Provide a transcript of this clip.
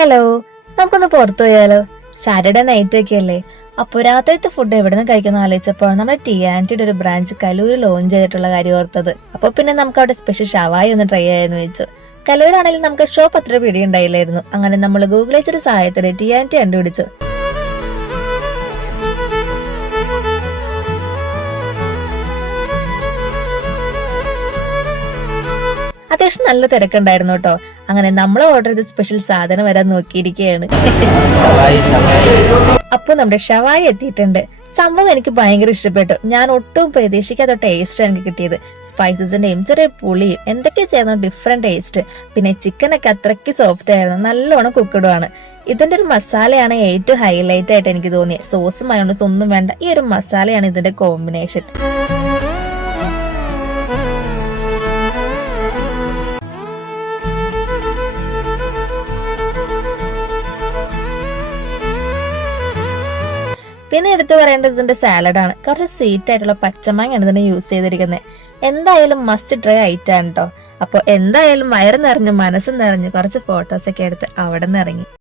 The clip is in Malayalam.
ഹലോ, നമുക്കൊന്ന് പുറത്തു പോയാലോ? സാറ്റർഡേ നൈറ്റ് ഒക്കെ അല്ലേ. അപ്പോൾ രാത്രിത്തെ ഫുഡ് എവിടെ നിന്ന് കഴിക്കുന്ന ആലോചിച്ചപ്പോൾ നമ്മുടെ ടിയാൻറ്റിയുടെ ഒരു ബ്രാഞ്ച് കലൂര് ലോഞ്ച് ചെയ്തിട്ടുള്ള കാര്യം ഓർത്തത്. അപ്പോൾ പിന്നെ നമുക്ക് അവിടെ സ്പെഷ്യൽ ഷവായി ഒന്ന് ട്രൈ ചെയ്യാമെന്ന് വെച്ചു. കലൂരാണെങ്കിലും നമുക്ക് ഷോപ്പ് അത്ര പിടിയുണ്ടായില്ലായിരുന്നു. അങ്ങനെ നമ്മൾ ഗൂഗിൾ വെച്ചൊരു സഹായത്തോടെ ടിയാൻറ്റി കണ്ടുപിടിച്ചു. അത്യാവശ്യം നല്ല തിരക്കുണ്ടായിരുന്നു കേട്ടോ. അങ്ങനെ നമ്മൾ ഓർഡർ ചെയ്ത സ്പെഷ്യൽ സാധനം വരാൻ നോക്കിയിരിക്കുകയാണ്. അപ്പൊ നമ്മുടെ ഷവായി എത്തിയിട്ടുണ്ട്. സംഭവം എനിക്ക് ഭയങ്കര ഇഷ്ടപ്പെട്ടു. ഞാൻ ഒട്ടും പ്രതീക്ഷിക്കാത്ത ടേസ്റ്റ് എനിക്ക് കിട്ടിയത്. സ്പൈസസിന്റെയും ചെറിയ പുളിയും എന്തൊക്കെ ചെയ്യുന്ന ഡിഫറെന്റ് ടേസ്റ്റ്. പിന്നെ ചിക്കനൊക്കെ അത്രയ്ക്ക് സോഫ്റ്റ് ആയിരുന്നു, നല്ലോണം കുക്കഡുമാണ്. ഇതിന്റെ ഒരു മസാലയാണ് ഏറ്റവും ഹൈലൈറ്റ് ആയിട്ട് എനിക്ക് തോന്നിയത്. സോസും മയോണൈസും ഒന്നും വേണ്ട, ഈ ഒരു മസാലയാണ് ഇതിന്റെ കോമ്പിനേഷൻ. പിന്നെ എടുത്തു പറയേണ്ടത് ഇതിന്റെ സാലഡാണ്. കുറച്ച് സ്വീറ്റ് ആയിട്ടുള്ള പച്ചമാങ്ങയാണ് ഇതിനെ യൂസ് ചെയ്തിരിക്കുന്നത്. എന്തായാലും മസ്റ്റ് ട്രൈ ആയിട്ടാണ് കേട്ടോ. അപ്പോൾ എന്തായാലും വയറ് നിറഞ്ഞു മനസ്സ് നിറഞ്ഞു കുറച്ച് ഫോട്ടോസൊക്കെ എടുത്ത് അവിടെ നിന്ന് ഇറങ്ങി.